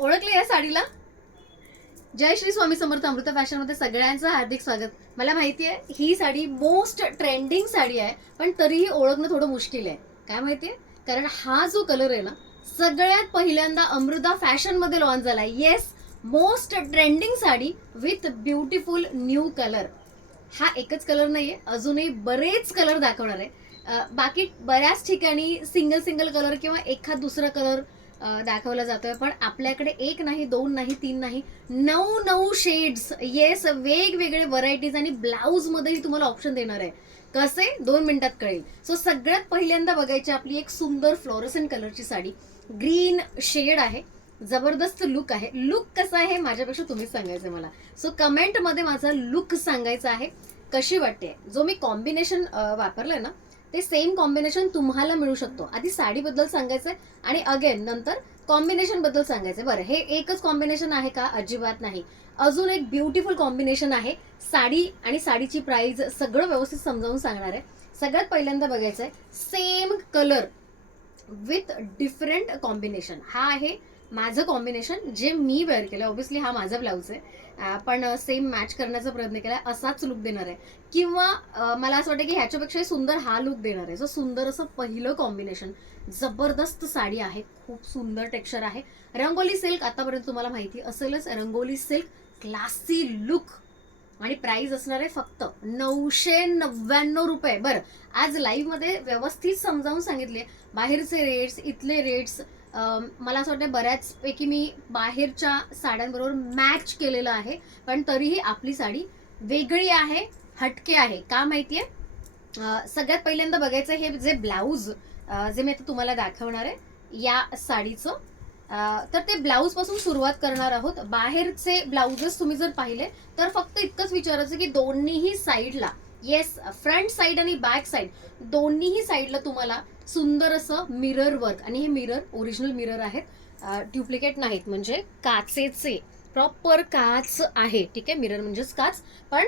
ओळखले या साडीला? जय श्री स्वामी समर्थ. अमृता फॅशन मध्ये सगळ्यांचं हार्दिक स्वागत. मला माहिती आहे ही साडी मोस्ट ट्रेंडिंग साडी आहे, पण तरीही ओळखणं थोडं मुश्किल आहे. काय माहितीये? कारण हा जो कलर आहे ना, सगळ्यात पहिल्यांदा अमृता फॅशन मध्ये लॉन्च झालाय. Yes, most trending sari with beautiful new colour. हा एकच कलर नाहीये, अजूनही बरेच कलर दाखवणार आहे. बाकी बऱ्याच ठिकाणी सिंगल सिंगल कलर किंवा एखाद दुसरा कलर दाखवला जातोय, पण आपल्याकडे एक नाही, दोन नाही, तीन नाही, 9 शेड्स. येस, वेगवेगळे व्हरायटीज आणि ब्लाऊज मध्येही तुम्हाला ऑप्शन देणार आहे. कसे? 2 मिनिटात कळेल. सो सगळ्यात पहिल्यांदा बघायची आपली एक सुंदर फ्लोरोसेंट कलरची साडी. ग्रीन शेड आहे, जबरदस्त लुक आहे. लुक कसा आहे माझ्यापेक्षा तुम्हीच सांगायचं मला. सो कमेंट मध्ये माझा लुक सांगायचा आहे, कशी वाटते. जो मी कॉम्बिनेशन वापरलंय ना, ते सेम कॉम्बिनेशन तुम्हाला मिळू शकतो. आधी साडीबद्दल सांगायचंय आणि अगेन नंतर कॉम्बिनेशन बद्दल सांगायचंय. बरं, हे एकच कॉम्बिनेशन आहे का? अजिबात नाही. अजून एक ब्युटिफुल कॉम्बिनेशन आहे. साडी आणि साडीची प्राइस सगळं व्यवस्थित समजावून सांगणार आहे. सगळ्यात पहिल्यांदा बघायचंय same colour with different combination. हा आहे माझं कॉम्बिनेशन जे मी वेअर केलं. ऑब्व्हियसली हा माझा ब्लाऊज आहे, पण सेम मॅच करण्याचा प्रयत्न केलाय. असाच लुक देणार आहे, किंवा मला असं वाटतं की ह्याच्यापेक्षाही सुंदर हा लुक देणार आहे. सो सुंदर असं पहिलं कॉम्बिनेशन. जबरदस्त साडी आहे, खूप सुंदर टेक्स्चर आहे. रंगोली सिल्क, आतापर्यंत तुम्हाला माहिती असेलच, रंगोली सिल्क क्लासी लुक. आणि प्राइस असणार आहे फक्त 999 रुपये. बरं, आज लाईव्ह मध्ये व्यवस्थित समजावून सांगितले बाहेरचे रेट्स, इथले रेट्स. मला असं वाटतं बऱ्याचपैकी मी बाहेरच्या साड्यांबरोबर मॅच केलेलं आहे, पण तरीही आपली साडी वेगळी आहे, हटके आहे. का माहितीये? सगळ्यात पहिल्यांदा बघायचं हे जे ब्लाऊज जे मी आता तुम्हाला दाखवणार आहे या साडीचं. तर ते ब्लाऊज पासून सुरुवात करणार आहोत. बाहेरचे ब्लाउजेस तुम्ही जर पाहिले तर फक्त इतकंच विचारायचं की दोन्हीही साईडला, येस, फ्रंट साईड आणि बॅक साईड दोन्हीही साईडला तुम्हाला सुंदर असं मिरर वर्क. आणि हे मिरर ओरिजिनल मिरर आहेत, डुप्लिकेट नाहीत. म्हणजे काचेचे, प्रॉपर काच आहे. ठीक आहे, मिरर म्हणजेच काच. पण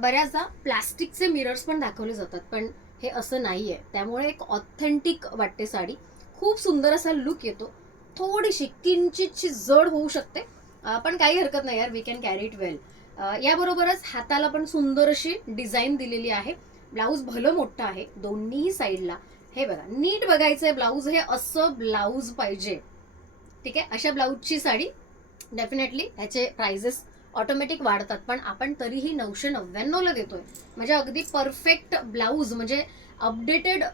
बऱ्याचदा प्लास्टिकचे मिरर्स पण दाखवले जातात, पण हे असं नाहीये. त्यामुळे एक ऑथेंटिक वाटते साडी. खूप सुंदर असा लुक येतो. थोडीशी किंचितची जड होऊ शकते, पण काही हरकत नाही यार, वी कॅन कॅरी इट वेल. याबरोबरच हाताला पण सुंदर अशी डिझाईन दिलेली आहे. ब्लाऊज भलं मोठं आहे दोन्ही साईडला. हे बघा, नीट बघायचंय ब्लाऊज. हे असं ब्लाऊज पाहिजे. ठीक आहे, अशा ब्लाऊजची साडी डेफिनेटली ह्याचे प्राइजेस ऑटोमॅटिक वाढतात, पण आपण तरीही 999 ला देतोय. म्हणजे अगदी परफेक्ट ब्लाऊज, म्हणजे अपडेटेड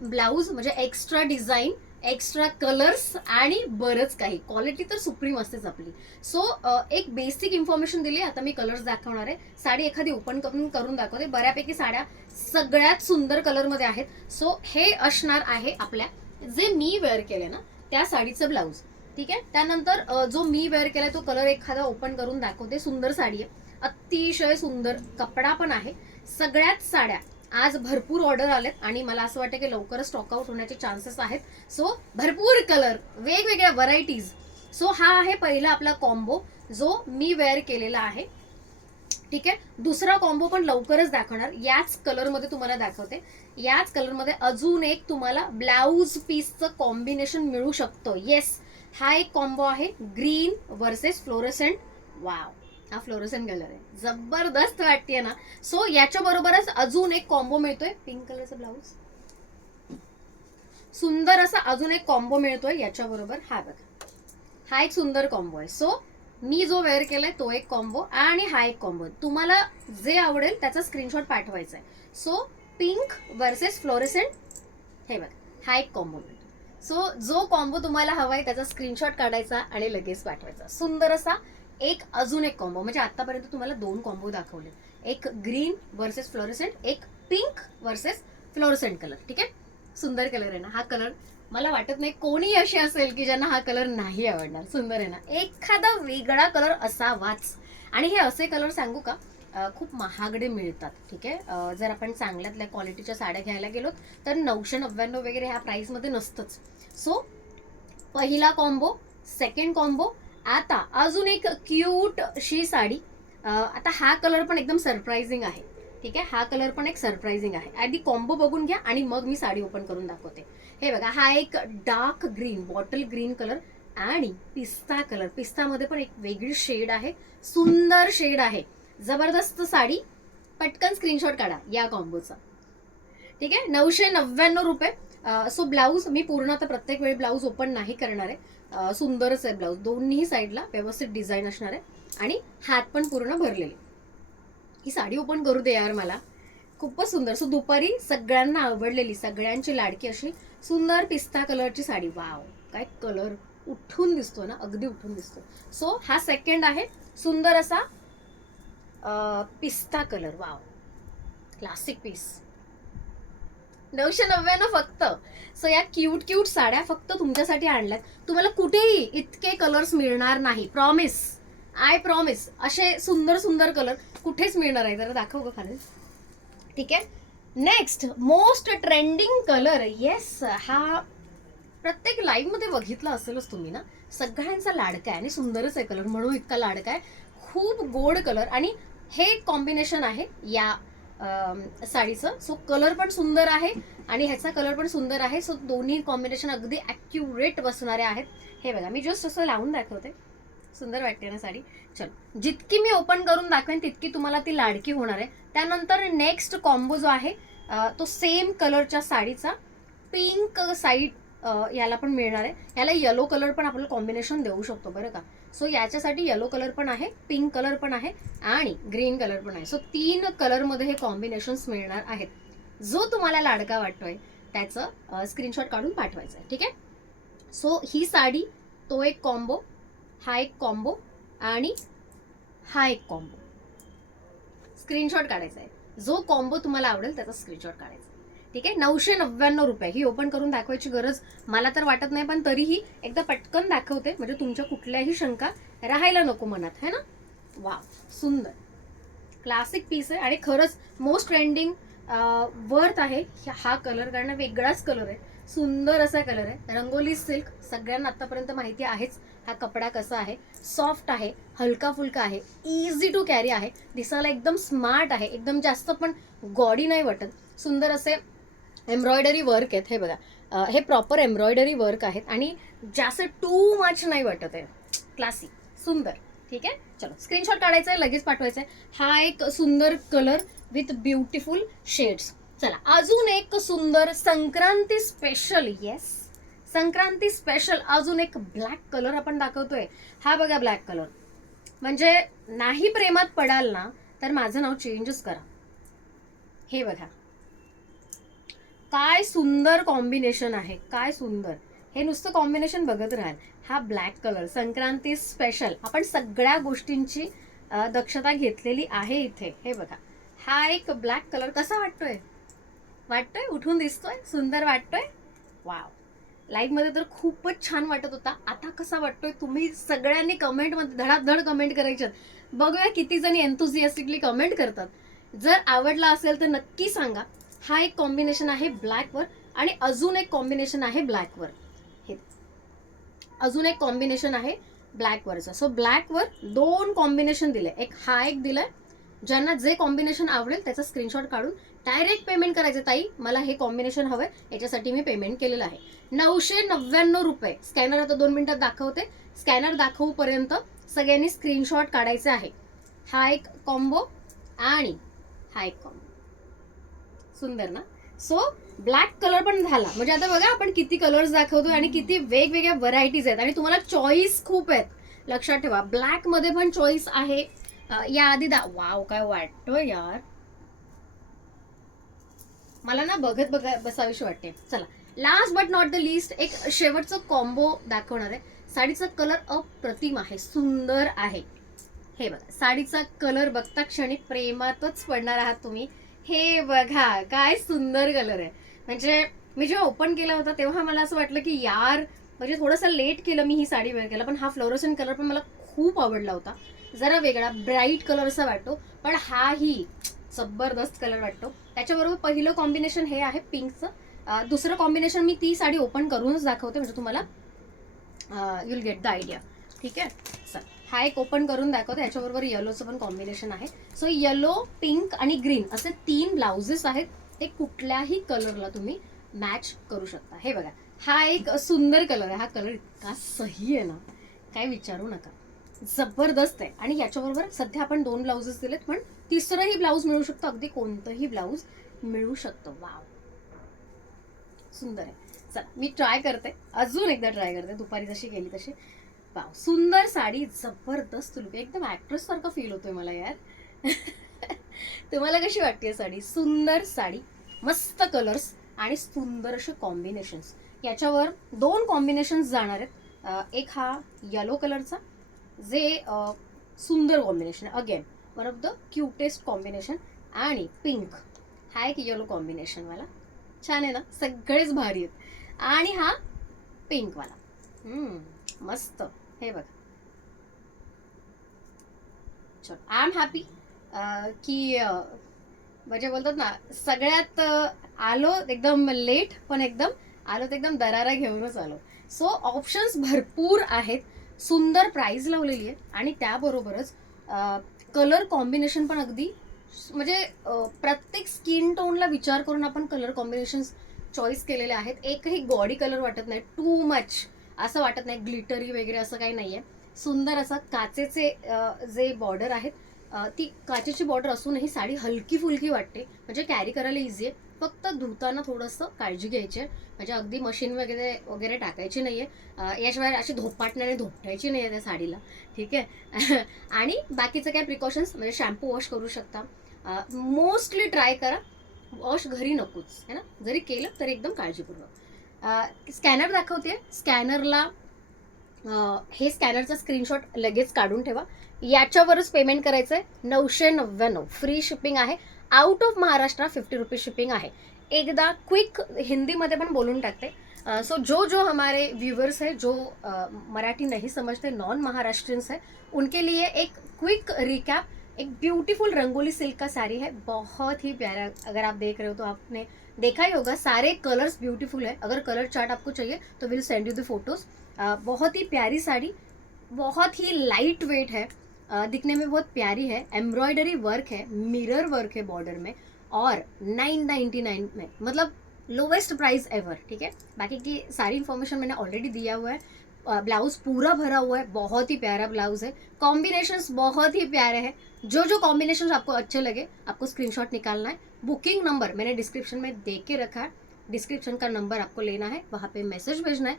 ब्लाऊज, म्हणजे एक्स्ट्रा डिझाईन, एक्स्ट्रा कलर्स आणि बरंच काही. क्वालिटी तर सुप्रीम असतेच आपली. सो एक बेसिक इन्फॉर्मेशन दिली. आता मी कलर्स दाखवणार आहे. साडी एखादी ओपन करून दाखवते. बऱ्यापैकी साड्या सगळ्यात सुंदर कलरमध्ये आहेत. सो हे असणार आहे आपल्या जे मी वेअर केले ना त्या साडीचं ब्लाऊज. ठीक आहे, त्यानंतर जो मी वेअर केलाय तो कलर एखादा ओपन करून दाखवते. सुंदर साडी आहे, अतिशय सुंदर कपडा पण आहे. सगळ्यात साड्या आज भरपूर ऑर्डर आलेत आणि मला असं वाटतं की लवकरच स्टॉक आउट होण्याचे चान्सेस आहेत. सो भरपूर कलर, वेगवेगळ्या व्हरायटीज. सो हा आहे पहिला आपला कॉम्बो जो मी वेअर केलेला आहे. ठीक आहे, दुसरा कॉम्बो पण लवकरच दाखवणार. याच कलरमध्ये तुम्हाला दाखवते. याच कलरमध्ये अजून एक तुम्हाला ब्लाऊज पीसचं कॉम्बिनेशन मिळू शकतं. येस, हा एक कॉम्बो आहे, ग्रीन वर्सेस फ्लोरोसेंट. वाव, हा फ्लोरोसेंट कलर आहे, जबरदस्त वाटते ना. सो याच्या बरोबरच अजून एक कॉम्बो मिळतोय, पिंक कलरचा ब्लाऊज. सुंदर असा अजून एक कॉम्बो मिळतोय याच्या बरोबर. हा बघा, हा एक सुंदर कॉम्बो आहे. सो मी जो वेअर केलाय तो एक कॉम्बो आणि हा एक कॉम्बो. तुम्हाला जे आवडेल त्याचा स्क्रीनशॉट पाठवायचा आहे. सो पिंक वर्सेस फ्लोरोसेंट, हे बघा, हा एक कॉम्बो मिळतो. सो जो कॉम्बो तुम्हाला हवाय त्याचा स्क्रीनशॉट काढायचा आणि लगेच पाठवायचा. सुंदर असा एक अजून एक कॉम्बो. म्हणजे आतापर्यंत तुम्हाला 2 कॉम्बो दाखवले, एक ग्रीन वर्सेस फ्लोरोसेंट, एक पिंक वर्सेस फ्लोरोसेंट कलर. ठीक आहे, सुंदर कलर आहे ना हा कलर. मला वाटत नाही कोणी अशी असेल की ज्यांना हा कलर नाही आवडणार. सुंदर आहे ना, एखादा वेगळा कलर असावाच. आणि हे असे कलर सांगू का, खूप महागडे मिळतात. ठीक आहे, जर आपण चांगल्यातल्या क्वालिटीच्या साड्या घ्यायला गेलो तर 999 वगैरे ह्या प्राइसमध्ये नसतंच. सो पहिला कॉम्बो, सेकंड कॉम्बो. आता अजून एक क्यूट शी साडी. आता हा कलर पण एकदम सरप्राइझिंग आहे. ठीक आहे, हा कलर पण एक सरप्राइझिंग आहे. आधी कॉम्बो बघून घ्या आणि मग मी साडी ओपन करून दाखवते. हे बघा, हा एक dark green, bottle green colour, आणि पिस्ता कलर. पिस्तामध्ये पण एक वेगळी शेड आहे, सुंदर शेड आहे, जबरदस्त साडी. पटकन स्क्रीनशॉट काढा या कॉम्बोचा. ठीक आहे, 999 रुपये. सो ब्लाऊज मी पूर्ण आता प्रत्येक वेळी ब्लाऊज ओपन नाही करणार आहे. सुंदरच आहे ब्लाऊज, दोन्ही साईडला व्यवस्थित डिझाईन असणार आहे आणि हात पण पूर्ण भरलेले. ही साडी ओपन करू दे यार मला, खूपच सुंदर. सो दुपारी सगळ्यांना आवडलेली, सगळ्यांची लाडकी अशी सुंदर पिस्ता कलरची साडी. वाव, काय कलर उठून दिसतो ना, अगदी उठून दिसतो. सो हा सेकंड आहे, सुंदर असा पिस्ता कलर. Wow, classic piece. 999 फक्त. सो या क्यूट क्यूट साड्या फक्त तुमच्यासाठी आणल्यात. तुम्हाला कुठेही इतके कलर्स मिळणार नाही, प्रॉमिस, आय प्रॉमिस. असे सुंदर सुंदर कलर कुठेच मिळणार आहे. जरा दाखव का खाली. ठीक आहे, next most trending colour. Yes, हा प्रत्येक लाईव्ह मध्ये बघितला असेलच तुम्ही ना, सगळ्यांचा लाडका आहे आणि सुंदरच आहे कलर, म्हणून इतका लाडका आहे. खूप गोड कलर आणि हे कॉम्बिनेशन आहे या साडीचं. सो कलर पण सुंदर आहे आणि ह्याचा कलर पण सुंदर आहे. सो दोन्ही कॉम्बिनेशन अगदी ॲक्युरेट बसणारे आहेत. हे बघा, मी जस्ट असं लावून दाखवते. सुंदर वाटते ना साडी. चलो, जितकी मी ओपन करून दाखवेन तितकी तुम्हाला ती लाडकी होणार आहे. त्यानंतर नेक्स्ट कॉम्बो जो आहे तो सेम कलरच्या साडीचा पिंक साईड याला पण मिळणार आहे. याला येलो कलर पण आपल्याला कॉम्बिनेशन देऊ शकतो बरं का. सो याच्यासाठी येलो कलर पण आहे, पिंक कलर पण आहे आणि ग्रीन कलर पण आहे. सो 3 कलरमध्ये हे कॉम्बिनेशन्स मिळणार आहेत. जो तुम्हाला लाडका वाटतोय त्याचं स्क्रीनशॉट काढून पाठवायचं आहे. ठीक आहे, सो ही साडी, तो एक कॉम्बो, हा एक कॉम्बो आणि हा एक कॉम्बो. स्क्रीनशॉट काढायचा आहे. जो कॉम्बो तुम्हाला आवडेल त्याचा स्क्रीनशॉट काढायचा. ठीक आहे, 999 रुपये. ही ओपन करून दाखवायची गरज मला तर वाटत नाही, पण तरीही एकदा पटकन दाखवते म्हणजे तुमच्या कुठल्याही शंका राहायला नको मनात, है ना. वा, सुंदर क्लासिक पीस आहे आणि खरंच मोस्ट ट्रेंडिंग वर्थ आहे हा कलर, कारण वेगळाच कलर आहे, सुंदर असा कलर आहे. रंगोली सिल्क सगळ्यांना आतापर्यंत माहिती आहेच. हा कपडा कसा आहे, सॉफ्ट आहे, हलका फुलका आहे, इझी टू कॅरी आहे, दिसायला एकदम स्मार्ट आहे, एकदम जास्त पण गॉडी नाही वाटत. सुंदर असे एम्ब्रॉयडरी वर्क आहेत. हे बघा, हे प्रॉपर एम्ब्रॉयडरी वर्क आहेत आणि जास्त टू मच नाही वाटत आहे. क्लासिक, सुंदर. ठीक आहे, चलो स्क्रीनशॉट काढायचा आहे, लगेच पाठवायचा आहे. हा एक सुंदर कलर विथ ब्युटिफुल शेड्स. चला, अजून एक सुंदर Sankranti special. Yes, Sankranti special अजून एक ब्लॅक कलर आपण दाखवतोय. हा बघा, ब्लॅक कलर म्हणजे नाही प्रेमात पडाल ना तर माझं नाव चेंजच करा. हे बघा, काय सुंदर कॉम्बिनेशन आहे, काय सुंदर. हे नुसतं कॉम्बिनेशन बघत राहाल. हा ब्लॅक कलर संक्रांती स्पेशल. आपण सगळ्या गोष्टींची दक्षता घेतलेली आहे इथे. हे बघा, हा एक ब्लॅक कलर कसा वाटतोय, वाटतोय उठून दिसतोय, सुंदर वाटतोय. वाव, लाईव्ह मध्ये तर खूपच छान वाटत होता. आता कसा वाटतोय तुम्ही सगळ्यांनी कमेंटमध्ये धडाधड कमेंट करायच्यात. बघूया किती जणी एन्थुसियास्टिकली कमेंट करतात. जर आवडला असेल तर नक्की सांगा. हा एक कॉम्बिनेशन आहे ब्लॅकवर आणि अजून एक कॉम्बिनेशन आहे ब्लॅकवर. हे अजून एक कॉम्बिनेशन आहे ब्लॅकवरचं. सो ब्लॅकवर 2 कॉम्बिनेशन दिले, एक हा एक दिलाय. ज्यांना जे कॉम्बिनेशन आवडेल त्याचा स्क्रीनशॉट काढून डायरेक्ट पेमेंट करायचं. ताई मला हे कॉम्बिनेशन हवंय, याच्यासाठी मी पेमेंट केलेलं आहे. 999 रुपये. स्कॅनर आता 2 मिनिटात दाखवते. स्कॅनर दाखवूपर्यंत सगळ्यांनी स्क्रीनशॉट काढायचे आहे. हा एक कॉम्बो आणि हा एक कॉम्बो. सुंदर ना. सो ब्लॅक कलर पण झाला. म्हणजे आता बघा आपण किती कलर्स दाखवतोय आणि किती वेगवेगळ्या व्हरायटीज आहेत आणि तुम्हाला चॉईस खूप आहेत. लक्षात ठेवा, ब्लॅक मध्ये पण चॉईस आहे. या आधी वाव, काय वाटतोय यार, मला ना बघत बसावीशी वाटते. चला, last but not the list एक शेवटचं कॉम्बो दाखवणार आहे. साडीचा कलर अप्रतिम आहे, सुंदर आहे. हे बघा, साडीचा कलर बघता क्षणी प्रेमातच पडणार आहात तुम्ही. हे बघा, काय सुंदर कलर आहे. म्हणजे मी जेव्हा ओपन केला होता तेव्हा मला असं वाटलं की यार, म्हणजे थोडंसं लेट केलं मी ही साडी वेअर केला, पण हा फ्लोरोसेंट कलर पण मला खूप आवडला होता. जरा वेगळा ब्राईट कलर असा वाटतो, पण हाही जबरदस्त कलर वाटतो. त्याच्याबरोबर पहिलं कॉम्बिनेशन हे आहे पिंकचं. दुसरं कॉम्बिनेशन मी ती साडी ओपन करूनच दाखवते म्हणजे तुम्हाला युल गेट द आयडिया. ठीक आहे, चल हा एक ओपन करून दाखवते. ह्याच्याबरोबर येलोचं पण कॉम्बिनेशन आहे. सो येलो, पिंक आणि ग्रीन असे 3 ब्लाउजेस आहेत. ते कुठल्याही कलरला तुम्ही मॅच करू शकता. हे बघा, हा एक सुंदर कलर आहे. हा कलर इतका सही आहे ना, काय विचारू नका, जबरदस्त आहे. आणि याच्याबरोबर सध्या आपण 2 ब्लाउजेस दिलेत, पण तिसरंही ब्लाऊज मिळू शकतं. अगदी कोणतंही ब्लाऊज मिळू शकतं. वाव, सुंदर आहे. चला मी ट्राय करते, अजून एकदा ट्राय करते, दुपारी जशी केली तशी. वाव, सुंदर साडी, जबरदस्त लुक, एकदम ऍक्ट्रेस सारखा फील होतोय मला यार. तुम्हाला कशी वाटते साडी? सुंदर साडी, मस्त कलर्स आणि सुंदर असे कॉम्बिनेशन्स. याच्यावर 2 कॉम्बिनेशन्स जाणार आहेत. एक हा येलो कलरचा, जे सुंदर combination, again one of the cutest combination. आणि पिंक, हा एक येलो कॉम्बिनेशन वाला, छान आहे ना, सगळेच भारी आहेत. आणि हा पिंक वाला, मस्त. हे बघ, चल आय एम हॅपी की म्हणजे बोलतात ना, सगळ्यात आलो एकदम लेट, पण एकदम आलो तर एकदम दरारा घेऊनच आलो. सो ऑप्शन्स भरपूर आहेत, सुंदर प्राइस लावलेली आहे. आणि त्याबरोबरच कलर कॉम्बिनेशन पण अगदी म्हणजे प्रत्येक स्किन टोनला विचार करून आपण कलर कॉम्बिनेशन्स चॉईस केलेले आहेत. एकही गॉडी कलर वाटत नाही, टू मच असं वाटत नाही, ग्लिटरी वगैरे असं काही नाहीये. सुंदर असं काचेचे जे बॉर्डर आहेत, ती काचेची बॉर्डर असूनही साडी हलकी फुलकी वाटते, म्हणजे कॅरी करायला इझी आहे. फक्त धुताना थोडंसं काळजी घ्यायची आहे, म्हणजे अगदी मशीन वगैरे वगैरे टाकायची नाहीये. याशिवाय अशी धोपाटण्याने धोपटायची नाही आहे त्या साडीला, ठीक आहे. आणि बाकीचं काय प्रिकॉशन्स, म्हणजे शॅम्पू वॉश करू शकता. मोस्टली ट्राय करा वॉश घरी नकोच है ना, जरी केलं तरी एकदम काळजीपूर्वक. स्कॅनर दाखवते, स्कॅनरला हे स्कॅनरचा स्क्रीनशॉट लगेच काढून ठेवा. याच्यावरच पेमेंट करायचं आहे. 999 फ्री शिपिंग आहे. Out of Maharashtra 50 rupees shipping आहे. एकदा क्विक हिंदीमध्ये पण बोलून टाकते. सो जो हमारे व्यूवर्स है, जो मराठी नहीं समझते, नॉन महाराष्ट्रियंस है, उनके लिए एक क्विक रिकैप. एक ब्यूटीफुल रंगोली सिल्क का साड़ी है, बहुत ही प्यारा. अगर आप देख रहे हो तो आपने देखा ही होगा, सारे कलर्स ब्यूटीफुल है. अगर कलर चार्ट आपको चाहिए तो will send you the photos. बहुत ही प्यारी साड़ी, बहुत ही लाइट वेट है, दिखने में बहुत प्यारी है. एम्ब्रॉयडरी वर्क है, मिरर वर्क है बॉर्डर में, और 999 में, मतलब लोवेस्ट प्राइस एवर. ठीक है, बाकी की सारी इन्फॉर्मेशन मैंने ऑलरेडी दिया हुआ है. ब्लाउज पूरा भरा हुआ है, बहुत ही प्यारा ब्लाउज है. कॉम्बिनेशंस बहुत ही प्यारे हैं. जो कॉम्बिनेशंस आपको अच्छे लगे, आपको स्क्रीनशॉट निकालना है. बुकिंग नंबर मैंने डिस्क्रिप्शन में दे के रखा है, डिस्क्रिप्शन का नंबर आपको लेना है, वहाँ पे मैसेज भेजना है.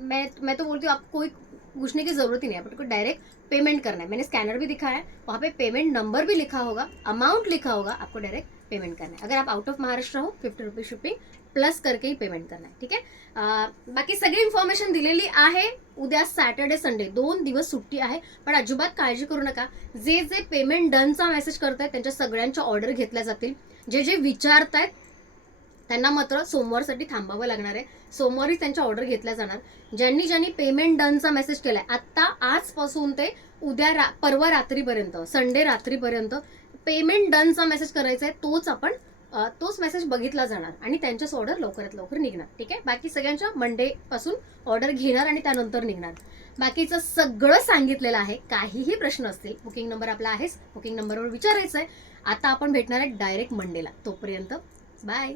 मैं तो बोलती हूँ आपको कोई पूछने की जरूरत ही नहीं है, आपको डायरेक्ट पेमेंट करना है. मैंने स्कैनर भी दिखाया है, वहाँ पे पेमेंट नंबर भी लिखा होगा, अमाउंट लिखा होगा, आपको डायरेक्ट पेमेंट करना है. अगर आप आउट ऑफ महाराष्ट्र हो 50 रुपीज शिपिंग प्लस करके ही पेमेंट करना है. ठीक आहे, बाकी सगळी इन्फॉर्मेशन दिलेली आहे. उद्या सॅटर्डे संडे 2 दिवस सुट्टी आहे, पण अजिबात काळजी करू नका. जे पेमेंट डनचा मेसेज करतायत त्यांच्या सगळ्यांच्या ऑर्डर घेतल्या जातील. जे विचारतायत त्यांना मात्र सोमवारसाठी थांबावं लागणार आहे. सोमवारी त्यांच्या ऑर्डर घेतल्या जाणार. ज्यांनी पेमेंट डनचा मेसेज केलाय, आत्ता आजपासून ते उद्या परवा रात्रीपर्यंत, संडे रात्रीपर्यंत पेमेंट डनचा मेसेज करायचा आहे. तोच मेसेज बघितला जाणार आणि त्यांच्याच ऑर्डर लवकरात लवकर निघणार. ठीक आहे, बाकी सगळ्यांच्या मंडे पासून ऑर्डर घेणार आणि त्यानंतर निघणार. बाकीचं सगळं सांगितलेलं आहे. काहीही प्रश्न असतील, बुकिंग नंबर आपला आहेच, बुकिंग नंबरवर विचारायचं आहे. आता आपण भेटणार आहे डायरेक्ट मंडेला. तोपर्यंत बाय.